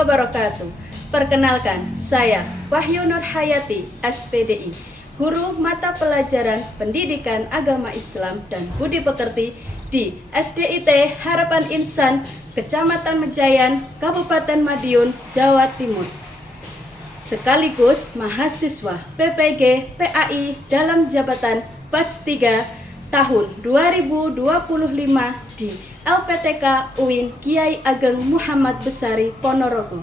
wabarakatuh. Perkenalkan, saya Wahyu Nur Hayati, SPDI, Guru Mata Pelajaran Pendidikan Agama Islam dan Budi Pekerti di SDIT Harapan Insan, Kecamatan Mejayan, Kabupaten Madiun, Jawa Timur. Sekaligus mahasiswa PPG PAI dalam jabatan Batch 3 tahun 2025 di LPTK UIN Kiai Ageng Muhammad Besari Ponorogo.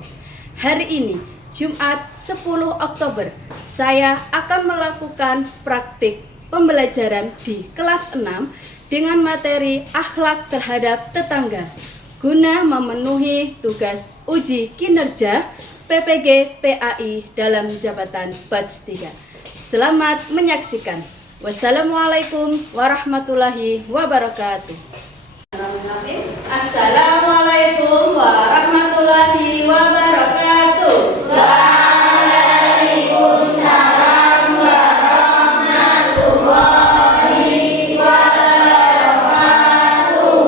Hari ini, Jumat 10 Oktober, saya akan melakukan praktik pembelajaran di kelas 6 dengan materi akhlak terhadap tetangga guna memenuhi tugas uji kinerja PPG PAI dalam jabatan Batch 3. Selamat menyaksikan. Wassalamualaikum warahmatullahi wabarakatuh. Assalamualaikum warahmatullahi wabarakatuh. Waalaikumsalam warahmatullahi wabarakatuh.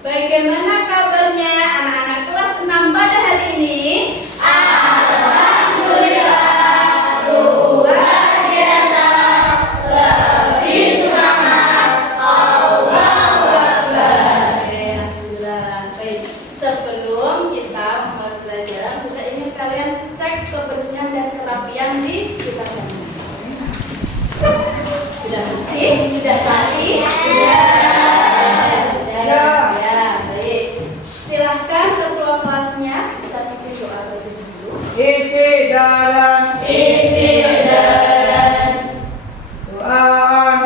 Bagaimana kabarnya anak-anak kelas 6 pada hari ini? Alhamdulillah, luar biasa, lebih semangat. Allahu Akbar. Alhamdulillah. Baik, sebelum kita mulai pelajaran, sudah ingin kalian cek kebersihan dan kerapian di sekitar kalian. Sudah bersih? Sudah rapi? Sudah. Ya, baik. Silahkan ketua kelasnya bisa bikin doa terlebih dahulu. Istidalan doaan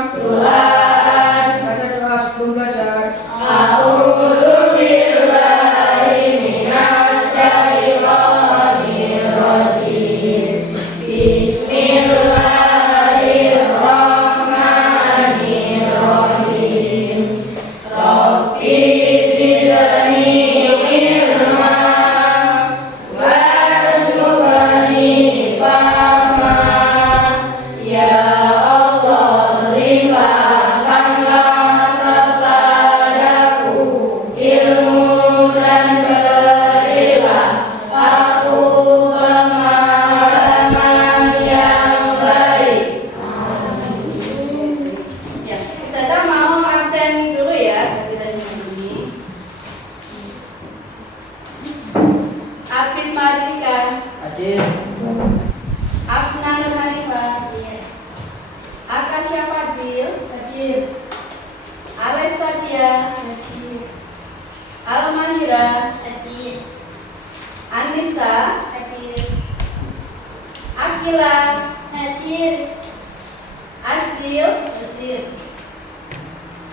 baca doa sebelum belajar. A'udzu billahi minasy syaithanir rajim. Bismillahirrahmanirrahim. Rabbi zidni ilma warzuqni fahma. Ya Allah, limpahkanlah kepadaku ilmu dan berilah aku pemahaman yang baik. Ya, Ustazah mau absen dulu ya dari ini. Abid Marjika, Hadir. Afna Nur Hanifah, Akasya Fadil, Alessa Dia, Almahira, Anissa, Akila, Asil,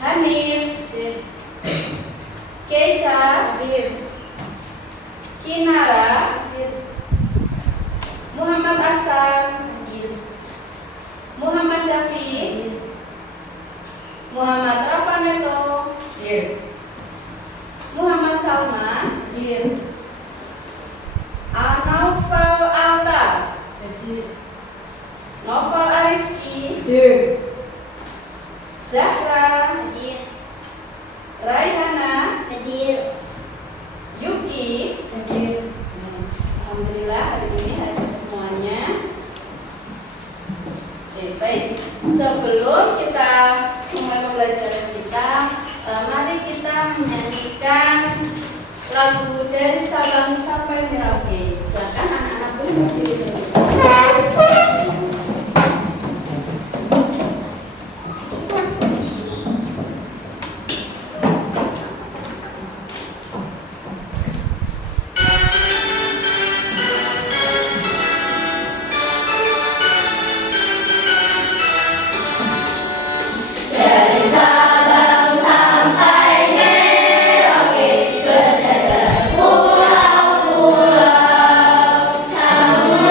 Hanif, Keisha, Kinara, Muhammad Asan, Muhammad Dafi, Muhammad Rafaneto, Muhammad Salman, Anoval Alta, Noval Ariski, Zahra, Raihana, Yuki. Alhamdulillah hari ini hadir semuanya. Oke, baik. Sebelum kita mulai pembelajaran kita, mari kita menyanyikan lagu dari Sabang sampai Merauke. Silakan anak-anak boleh berdiri. Dari Sabang sampai Merauke, berjajar pulau-pulau, samudra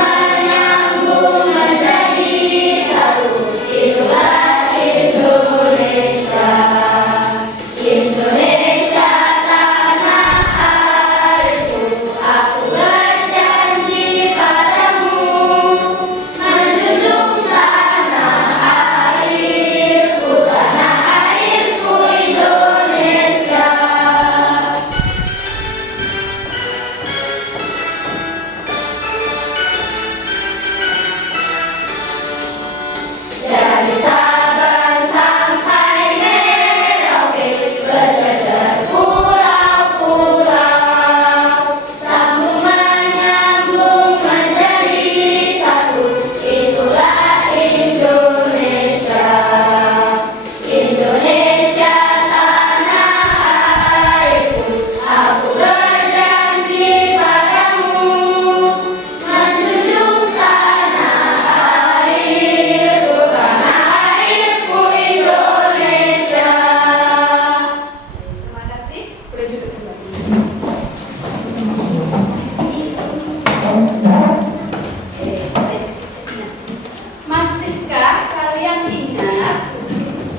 Masihkah kalian ingat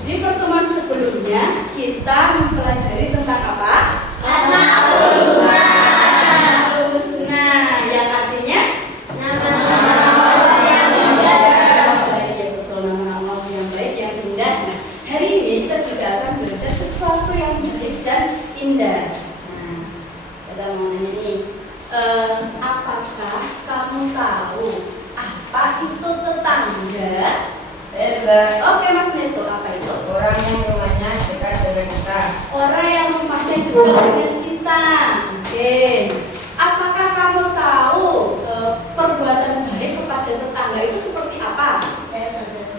di pertemuan sebelumnya kita mempelajari tentang apa? Asmaul Husna. Asmaul Husna, yang artinya Nama-nama Allah yang indah. Ya betul, nama-nama Allah yang baik, yang indah. Nah, hari ini kita juga akan belajar sesuatu yang baik dan indah. Nah, saya mau nanya nih, apakah kamu tahu apa itu tetangga? Oke Mas Neto, apa itu? Orang yang rumahnya dekat dengan kita. Orang yang rumahnya dekat dengan kita. Oke. Apakah kamu tahu perbuatan baik kepada tetangga itu seperti apa?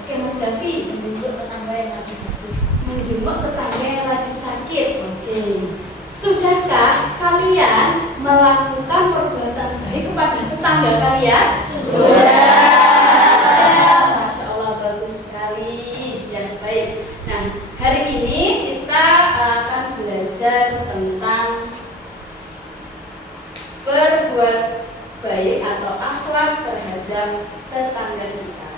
Oke Mas Davi. Menunjuk tetangga yang lagi sakit. Menjenguk tetangga yang lagi sakit. Oke. Sudahkah kalian melakukan perbuatan baik kepada tetangga kalian? Sudah. Masya Allah, bagus sekali. Yang baik. Nah, hari ini kita akan belajar tentang berbuat baik atau akhlak terhadap tetangga kita.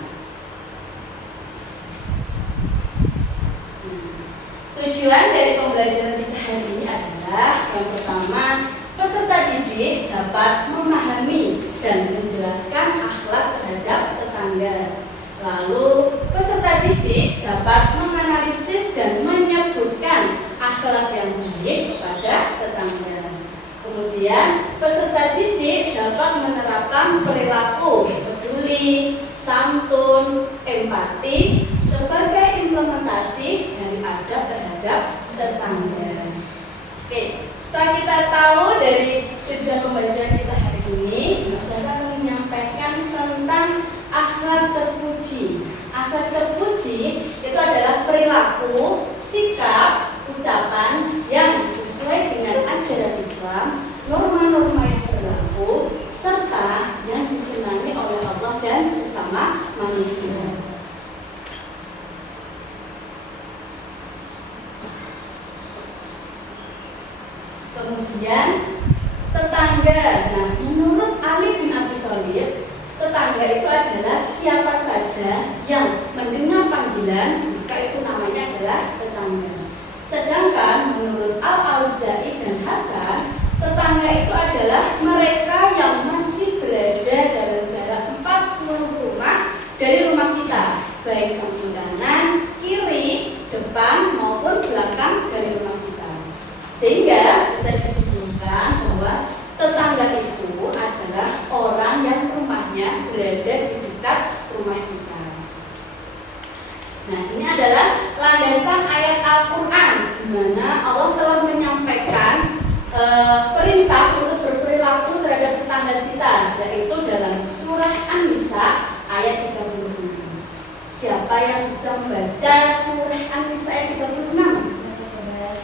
Tujuan dari pembelajaran kita hari ini adalah yang pertama, peserta didik dapat memahami dan menjelaskan akhlak terhadap tetangga. Lalu, peserta didik dapat menganalisis dan menyebutkan akhlak yang baik kepada tetangga. Kemudian, peserta didik dapat menerapkan perilaku peduli, santun, empati sebagai implementasi dari adab terhadap tetangga. Oke, setelah kita tahu dari tujuan pembelajaran kita hari ini, saya akan menyampaikan tentang akhlak terpuji. Akhlak terpuji itu adalah perilaku, sikap, ucapan yang sesuai dengan ajaran Islam, norma-norma yang berlaku, serta yang disenangi oleh Allah dan sesama manusia. Kemudian tetangga. Nah, menurut Ali bin Abi Thalib, tetangga itu adalah siapa saja yang mendengar panggilan, maka itu namanya adalah tetangga. Sedangkan menurut Al-Auza'i dan Hasan, tetangga itu adalah mereka yang masih berada dalam jarak 40 rumah dari rumah kita, baik samping kanan, kiri, depan maupun belakang dari rumah kita. Sehingga bisa disimpulkan bahwa tetangga itu adalah orang yang rumahnya berada di dekat rumah kita. Nah, ini adalah landasan ayat Al-Quran di mana Allah telah menyampaikan perintah untuk berperilaku terhadap tetangga kita, yaitu dalam surah An-Nisa ayat 36. Siapa yang bisa membaca surah An-Nisa ayat 36?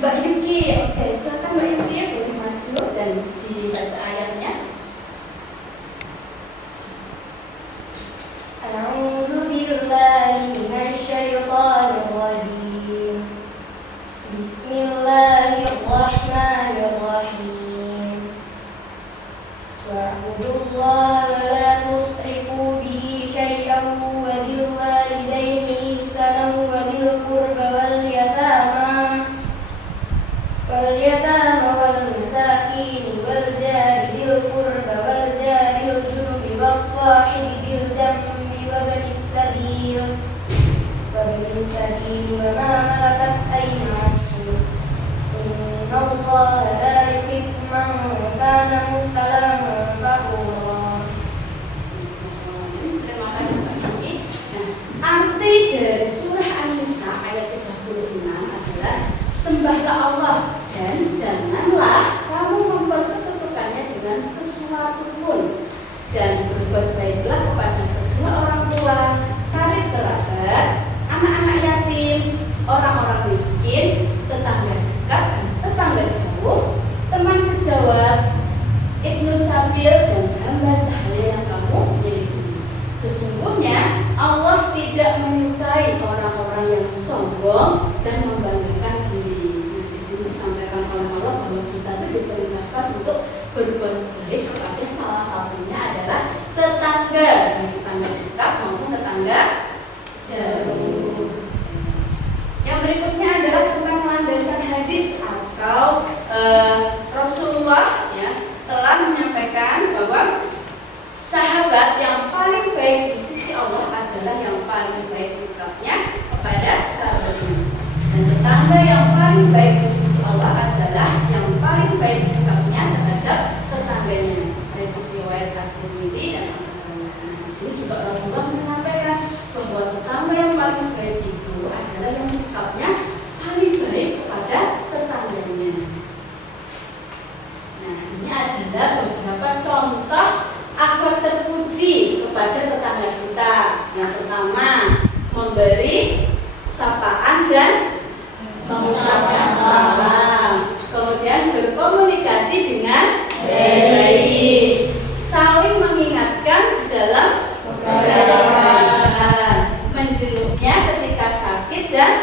Mbak Yuki, oke, silakan Mbak Yuki, boleh maju dan dibaca ayatnya. A'udzu billahi minasyaitonir rajim. Bismillahirrahmanirrahim. Wa'budullaha wa la tusriku bihi syai'an wa bil walidayni ihsanan wa dhil qurba wal yatama wal masakin wal jari dhil qurba wal jaril junubi was sahibi bil jambi wa banis sabil wa ma malakat aymanukum innallaha la yuhibbu man kana mukhtalan fakhura. Terima kasih Mbak Yuki. Nah, arti dari surah An-Nisa ayat 36 adalah sembahlah Allah dan janganlah kamu mempersekutukannya dengan sesuatu pun, dan berbuat baiklah kepada kedua orang tua, karib kerabat, anak-anak yatim, orang-orang miskin, tetangga dekat dan tetangga jauh, teman sejawat, ibnu sabil dan hamba sahaya yang kamu miliki. Sesungguhnya Allah tidak menyukai orang-orang yang sombong dan membanggakan diri. Nah, di sini disampaikan oleh Allah bahwa kita itu diperintahkan untuk berbuat baik kepada salah satunya adalah At-Tirmidzi dan di sini juga Rasulullah menyampaikan bahwa tetangga yang paling baik itu adalah yang sikapnya paling baik kepada tetangganya. Nah, ini adalah beberapa contoh akhlak terpuji kepada tetangga kita. Yang pertama, memberi sapaan dan mengucapkan salam. Kemudian berkomunikasi dengan baik, saling mengingatkan di dalam keadaan, menjeluknya ketika sakit dan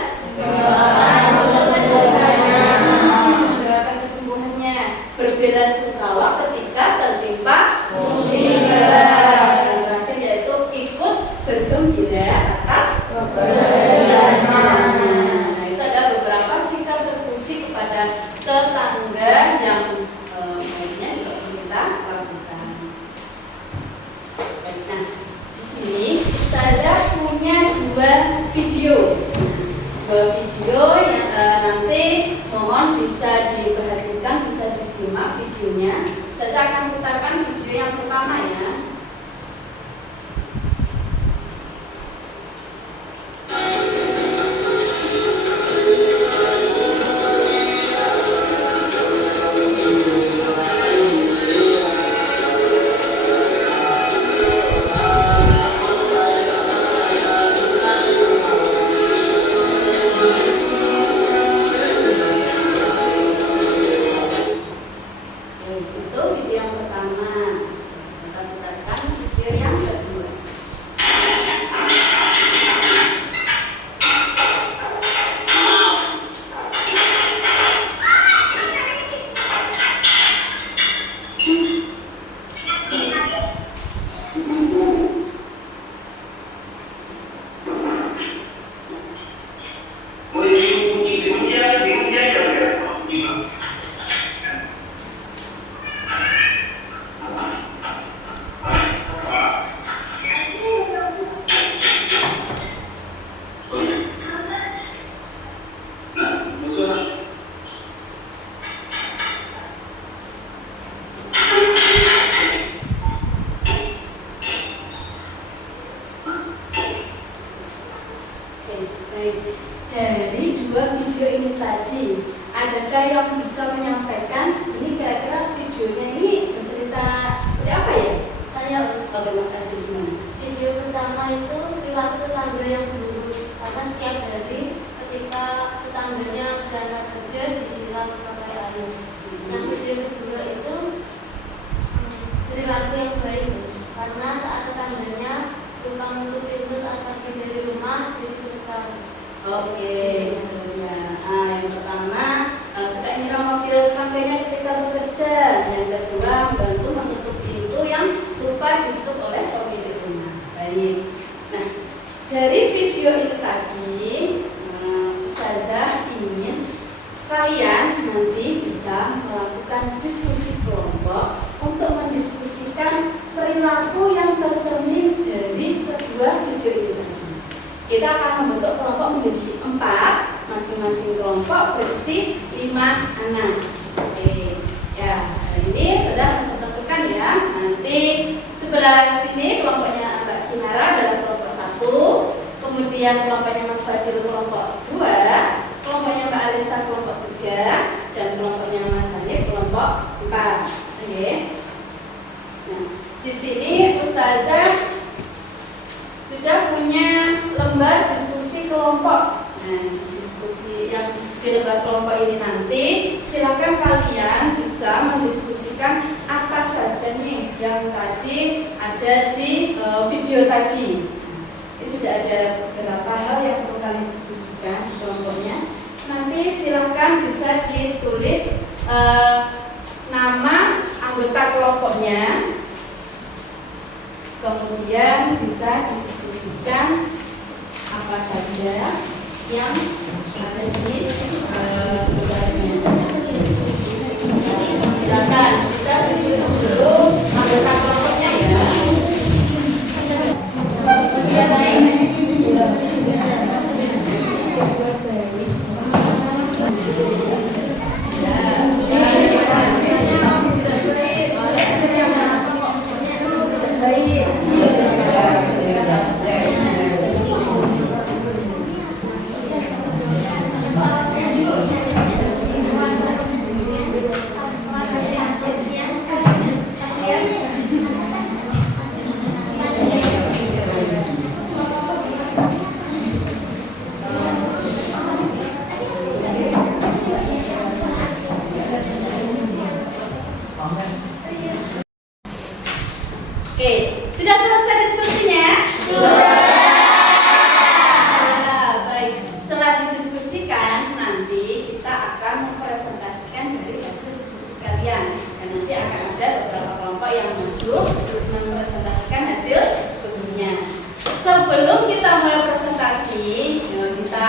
mendoakan kesembuhannya, berbelasungkawa ketika tertimpa musibah. Dan terakhir yaitu ikut bergembira atas keberhasilan. Nah, itu ada beberapa sikap terpuji kepada tetangga yang baiknya juga kita lakukan. Nah, di sini Ustazah punya dua video yang nanti mohon bisa diperhatikan, bisa disimak videonya. Ustazah akan putarkan video yang pertama ya. Itu video yang pertama. Saya putarkan video yang kedua. Baik, dari dua video ini tadi, adakah yang bisa menyampaikan ini kira-kira videonya ini bercerita seperti apa ya? Saya Oke, Mas Kasih gimana? video pertama itu perilaku tetangga yang buruk, karena setiap hari ketika tetangganya berangkat kerja disiram pakai air. Yang video kedua itu perilaku yang baik, karena saat tetangganya lupa menutup pintu saat pergi dari rumah disuruhkan. Oke, ya. Nah, yang pertama suka nyiram mobil tetangganya ketika bekerja. Yang kedua membantu menutup pintu yang lupa ditutup oleh pemilik rumah. Baik. Nah, dari video itu tadi, Ustazah ingin kalian nanti bisa melakukan diskusi kelompok untuk mendiskusikan perilaku yang tercermin dari kedua video itu tadi. Kita akan membentuk kelompok menjadi 4, masing-masing kelompok berisi 5 anak. Oke, ya, ini sudah saya tentukan ya. Nanti sebelah sini kelompoknya Mbak Kinara adalah kelompok 1, kemudian kelompoknya Mas Fadil kelompok 2, kelompoknya Mbak Alisa kelompok 3, dan kelompoknya Mas Hanif kelompok 4. Oke. Nah, di sini Ustazah sudah punya lembar diskusi kelompok. Nah, di diskusi yang di lembar kelompok ini nanti silakan kalian bisa mendiskusikan apa saja nih yang tadi ada di video tadi. Ini sudah ada beberapa hal yang perlu kalian diskusikan di kelompoknya. Nanti silakan bisa ditulis nama anggota kelompoknya. Kemudian bisa didiskusikan apa saja yang ada di lembarnya. Silakan bisa ditulis dulu anggota kelompoknya ya. baik. Oke, sudah selesai diskusinya? Sudah. Baik, setelah didiskusikan, nanti kita akan mempresentasikan dari hasil diskusi kalian. Dan nanti akan ada beberapa kelompok yang maju untuk mempresentasikan hasil diskusinya. Sebelum kita mulai presentasi, kita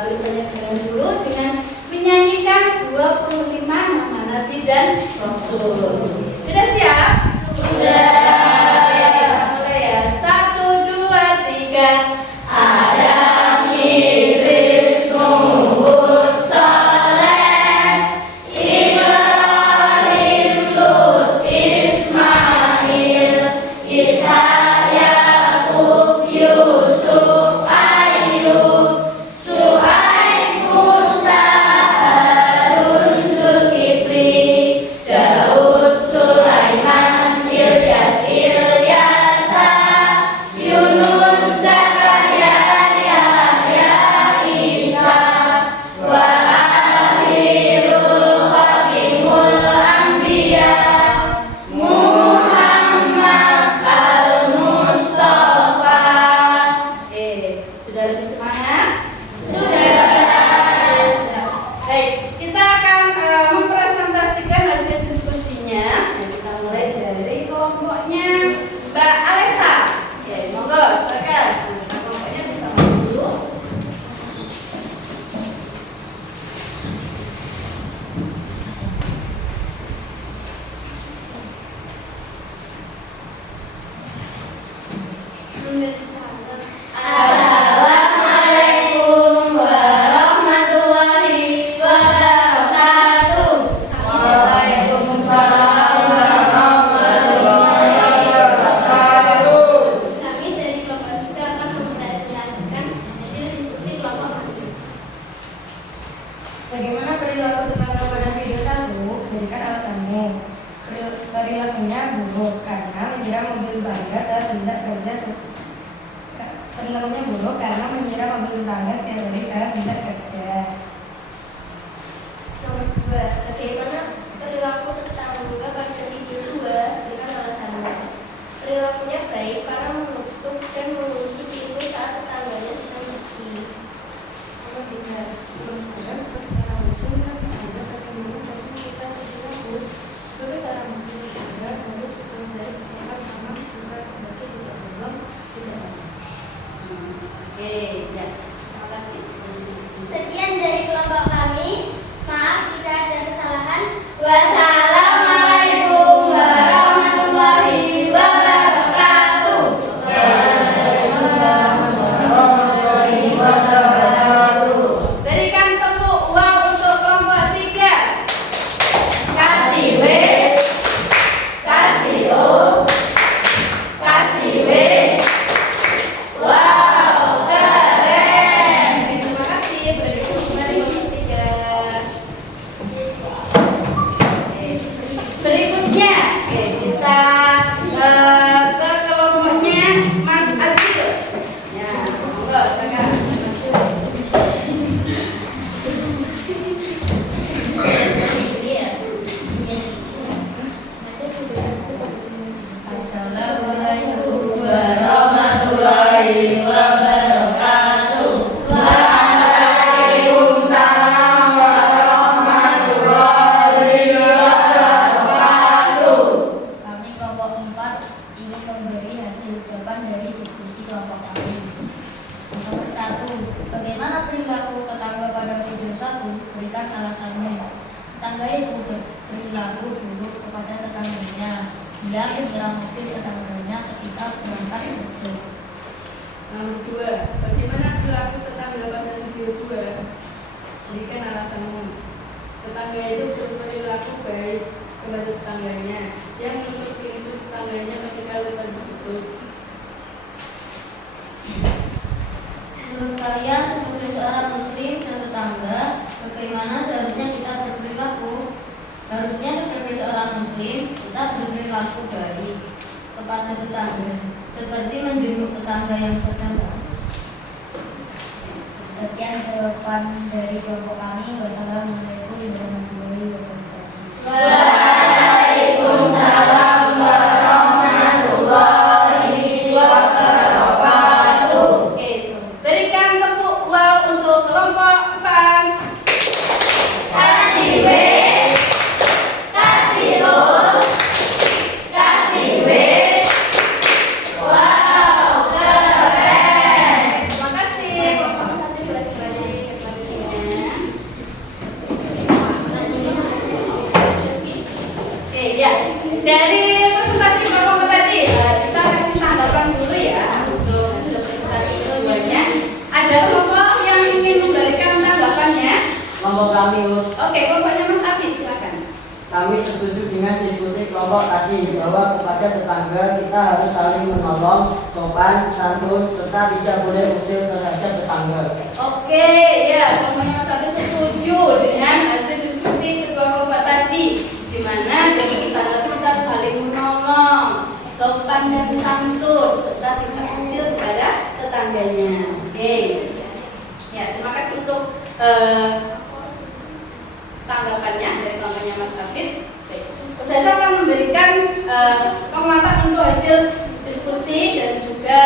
beri penyegaran dulu dengan menyanyikan 25 nama Nabi dan Rasul. Sudah siap? Sudah. Bagaimana perilaku tetangga pada video 1? Berikan alasanmu. Perilakunya buruk karena menyiram mobil tetangga saat tidak kerja. Perilakunya buruk karena menyiram mobil tetangga setiap hari saat tidak kerja. Nomor 2. Bagaimana perilaku tetangga pada video 2? Berikan alasannya. Perilakunya baik karena menutup dan mengunci pintu saat tetangganya sedang pergi. Nomor 3. Sebagai seorang muslim juga harus berbaik sehat sama juga berarti tidak bolong tidak. Oke, ya. Terima kasih. Sekian dari kelompok kami. Maaf jika ada kesalahan. Wassalamualaikum warahmatullahi wabarakatuh. Berikan tepuk wow untuk kelompok 3. Kasih W, kasih O, kasih W. Wow, keren. Terima kasih. Berikut dari kelompok 3. Berikutnya, kita ke kelompoknya Mas Azil. Ya, monggo, silakan. Assalamualaikum warahmatullahi wabarakatuh. Waalaikumsalam warahmatullahi wabarakatuh. Kami kelompok 4 ingin memberi hasil jawaban dari diskusi kelompok kami. Nomor 1. Bagaimana perilaku tetangga pada video 1? Berikan alasannya. Tetangga itu berperilaku buruk kepada tetangganya. Dia menyiram mobil tetangganya ketika berangkat kerja. Nomor 2. Bagaimana perilaku tetangga pada video 2? Berikan alasanmu. Tetangga itu berperilaku baik kepada tetangganya. Dia menutup pintu tetangganya ketika Menurut kalian sebagai seorang muslim dan tetangga, bagaimana seharusnya kita berperilaku? Harusnya sebagai seorang muslim kita berperilaku baik kepada tetangga, seperti menjenguk tetangga yang sedang. Sekian jawaban dari kelompok kami. Wassalamualaikum warahmatullahi wabarakatuh. Waalaikumsalam warahmatullahi wabarakatuh. Oke, berikan tepuk wow untuk kelompok 4. Kasih W, kasih O, kasih W. Wow, keren. Terima kasih kelompok 4 balik-balik ke bagiannya. Oke, ya. Dari presentasi kelompok tadi, kita kasih tanggapan dulu ya untuk hasil presentasi keduanya. Ada kelompok yang ingin memberikan tanggapannya? Kelompok kami, Us. Oke, kelompoknya Mas Afid, silakan. Kami setuju dengan diskusi kelompok tadi bahwa kepada tetangga kita harus saling menolong, sopan, santun, serta tidak boleh usil terhadap tetangga. Oke, ya, kelompoknya Mas Afid setuju dengan hasil diskusi kedua kelompok tadi, di mana dari tetangga kita saling menolong, sopan dan santun, serta tidak usil kepada tetangganya. Oke, ya, terima kasih untuk tanggapannya dari kelompoknya Mas Hafid. Saya akan memberikan penguatan untuk hasil diskusi dan juga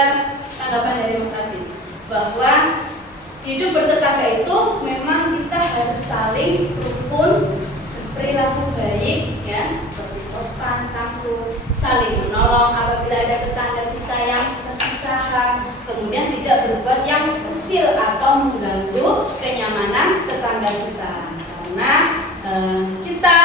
tanggapan dari Mas Hafid bahwa hidup bertetangga itu memang kita harus saling rukun, berperilaku baik, ya, seperti sopan, santun, saling menolong apabila ada tetangga kita yang kesusahan, kemudian tidak berbuat yang usil atau mengganggu kenyamanan tetangga kita. Karena kita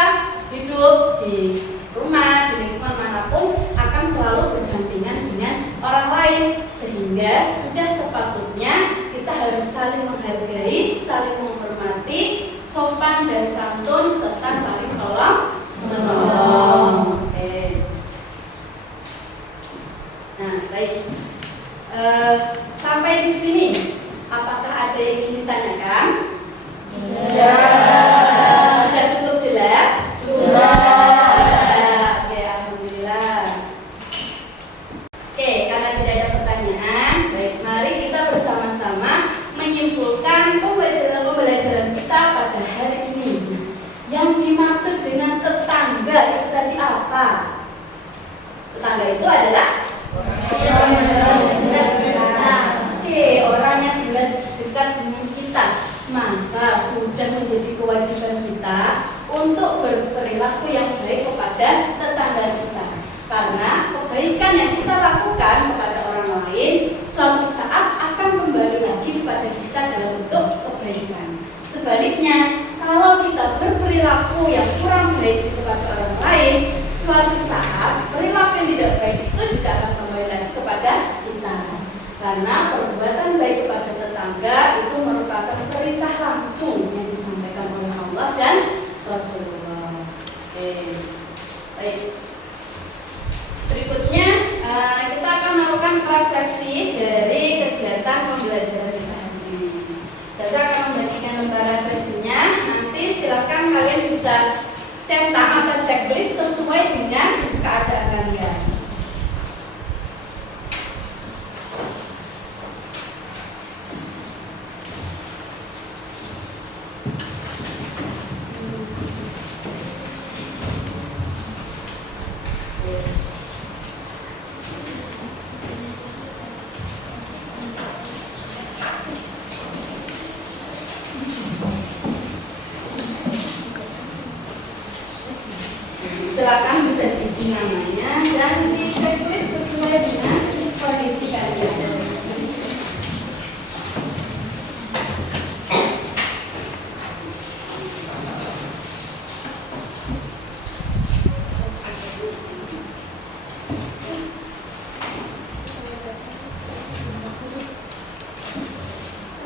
hidup di rumah, di lingkungan manapun akan selalu berdampingan dengan orang lain, sehingga sudah sepatutnya kita harus saling menghargai, saling menghormati, sopan dan santun, serta saling tolong menolong. Oke. Nah, baik. Sampai di sini, apakah ada yang ingin ditanyakan? Ya. Sudah cukup jelas? Sudah. Oke, alhamdulillah. Oke, karena tidak ada pertanyaan, baik, mari kita bersama-sama menyimpulkan pembelajaran kita pada hari ini. Yang dimaksud dengan tetangga itu tadi apa? Tetangga itu adalah orang yang tinggal dekat dengan kita. Maka sudah menjadi kewajiban kita untuk berperilaku yang baik kepada tetangga kita. Karena kebaikan yang kita lakukan kepada orang lain suatu saat akan kembali lagi kepada kita dalam bentuk kebaikan. Sebaliknya, kalau kita berperilaku yang kurang baik kepada orang lain, suatu saat perilaku yang tidak baik itu juga akan kembali lagi kepada kita. Karena perbuatan baik kepada tetangga itu merupakan perintah langsung yang disampaikan oleh Allah dan Rasulullah. Baik. Berikutnya kita akan melakukan refleksi dari kegiatan pembelajaran kita hari ini. Saya akan membagikan lembar refleksinya. Nanti silakan kalian bisa cetak atau checklist sesuai dengan keadaan kalian. Silakan bisa diisi namanya dan di checklist sesuai dengan kondisi kalian.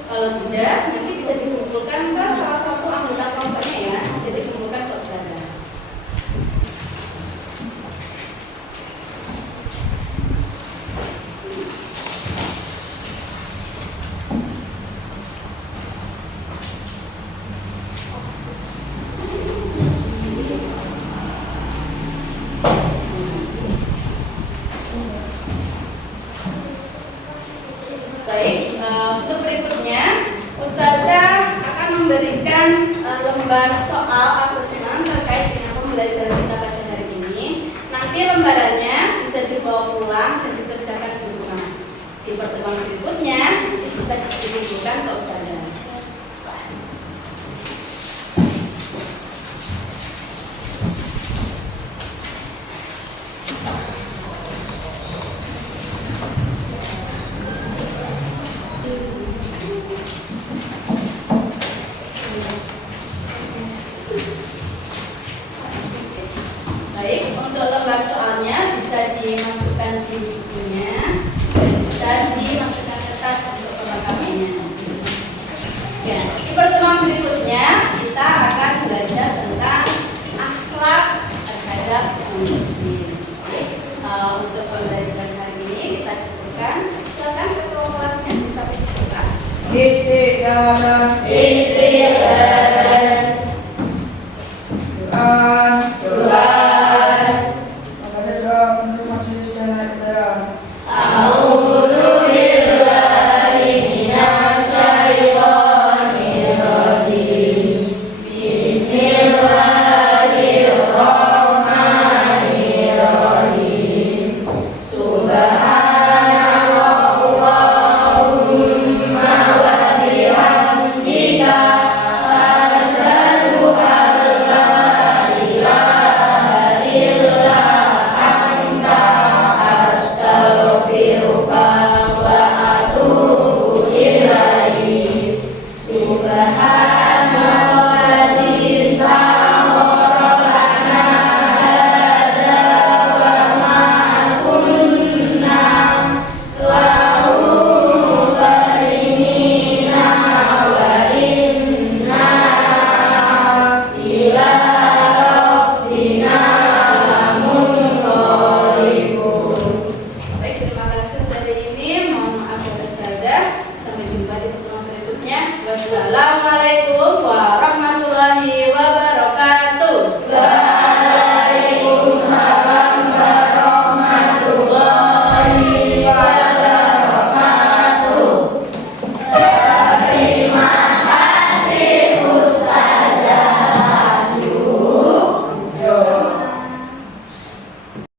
Kalau sudah, nanti bisa dikumpulkan ke salah satu anggota kelompoknya ya, bisa dikumpulkan ke Ustazah. Untuk berikutnya, Ustazah akan memberikan lembar soal asesmen terkait dengan pembelajaran kita pada hari ini. Nanti lembarannya bisa dibawa pulang dan dikerjakan di rumah. Di pertemuan berikutnya bisa ditunjukkan ke Ustazah. Baik, untuk lembar soalnya bisa dimasukkan di bukunya dan bisa dimasukkan ke tas untuk kelengkapannya. Ya, di pertemuan berikutnya kita akan belajar tentang akhlak terhadap muslim. Baik, untuk pembelajaran hari ini kita cukupkan. Silakan ketua kelasnya bisa berbicara. Istiqamah. Istiqamah.